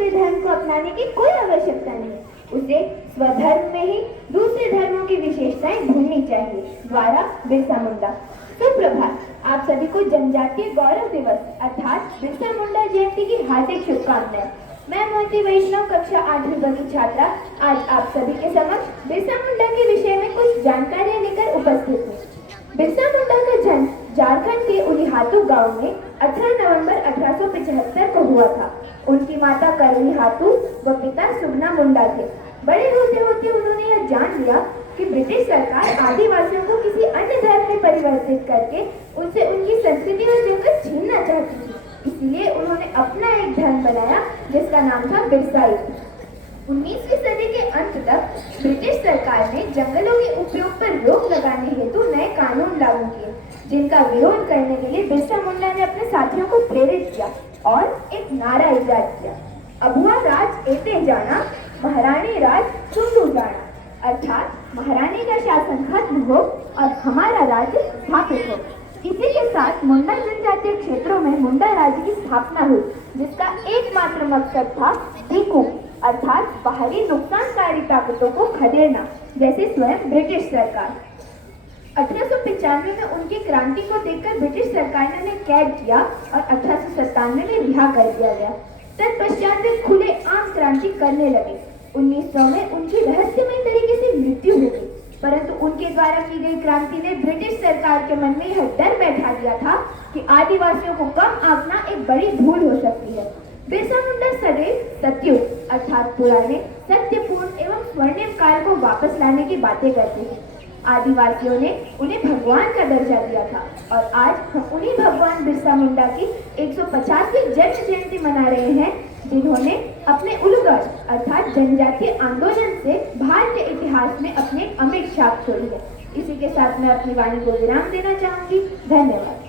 दूसरे धर्म को अपनाने की कोई आवश्यकता नहीं। उसे स्वधर्म में ही दूसरे धर्मों की विशेषताएं ढूंढनी चाहिए। द्वारा बिरसा मुंडा। सुप्रभात। आप सभी को जनजातीय गौरव दिवस अर्थात बिरसा मुंडा जयंती की हार्दिक शुभकामनाएं। मैं मोती वैष्णव कक्षा 8वीं वर्ग की छात्रा आज आप सभी के समक्ष बिरसा मुंडा के विषय में कुछ जानकारियां लेकर उपस्थित हूँ। बिरसा मुंडा का जन्म झारखंड के उलीहातू गांव में 18 नवंबर 1875 को हुआ था। उनकी माता करणी हातू व पिता सुगना मुंडा थे। बड़े होते होते उन्होंने यह जान लिया कि ब्रिटिश सरकार आदिवासियों को किसी अन्य धर्म में परिवर्तित करके उनसे उनकी संस्कृति और जंगल छीनना चाहती थी। इसलिए उन्होंने अपना एक धर्म बनाया जिसका नाम था बिरसाई। 19वीं सदी के अंत तक ब्रिटिश सरकार ने जंगलों के उपयोग पर रोक लगाने हेतु नए कानून लागू किए, जिनका विरोध करने के लिए बिरसा मुंडा ने अपने साथियों को प्रेरित किया और एक नारा इजाद किया, अभुआ राज एते जाना, महारानी राज सुंदू जाना। अर्थात महारानी का शासन खत्म हो और हमारा राज्य स्थापित हो। इसी के साथ मुंडा जनजातीय क्षेत्रों में मुंडा राज्य की स्थापना हुई, जिसका एकमात्र मकसद था टीकू अर्थात बाहरी नुकसानकारी ताकतों को खदेड़ना, जैसे स्वयं ब्रिटिश सरकार। 1895 में उनकी क्रांति को देखकर ब्रिटिश सरकार ने उन्हें कैद किया और 1897 में रिहा कर दिया गया। तत्पश्चात वे खुले आम क्रांति करने लगे। 1900 में उनकी रहस्यमय तरीके से मृत्यु हो गई, परंतु उनके द्वारा की गई क्रांति ने ब्रिटिश सरकार के मन में यह डर बैठा दिया था कि आदिवासियों को कम आंकना एक बड़ी भूल हो सकती है। बिरसा मुंडा सदैव सतयुग अर्थात पुराने सत्यपूर्ण एवं स्वर्णिम काल को वापस लाने की बातें करते हैं। आदिवासियों ने उन्हें भगवान का दर्जा दिया था और आज हम उन्हीं भगवान बिरसा मुंडा की 150वीं जन्म जयंती मना रहे हैं, जिन्होंने अपने उलगढ़ अर्थात जनजातीय आंदोलन से भारतीय इतिहास में अपने अमिट छाप छोड़ी है। इसी के साथ मैं अपनी वाणी को विराम देना चाहूंगी। धन्यवाद।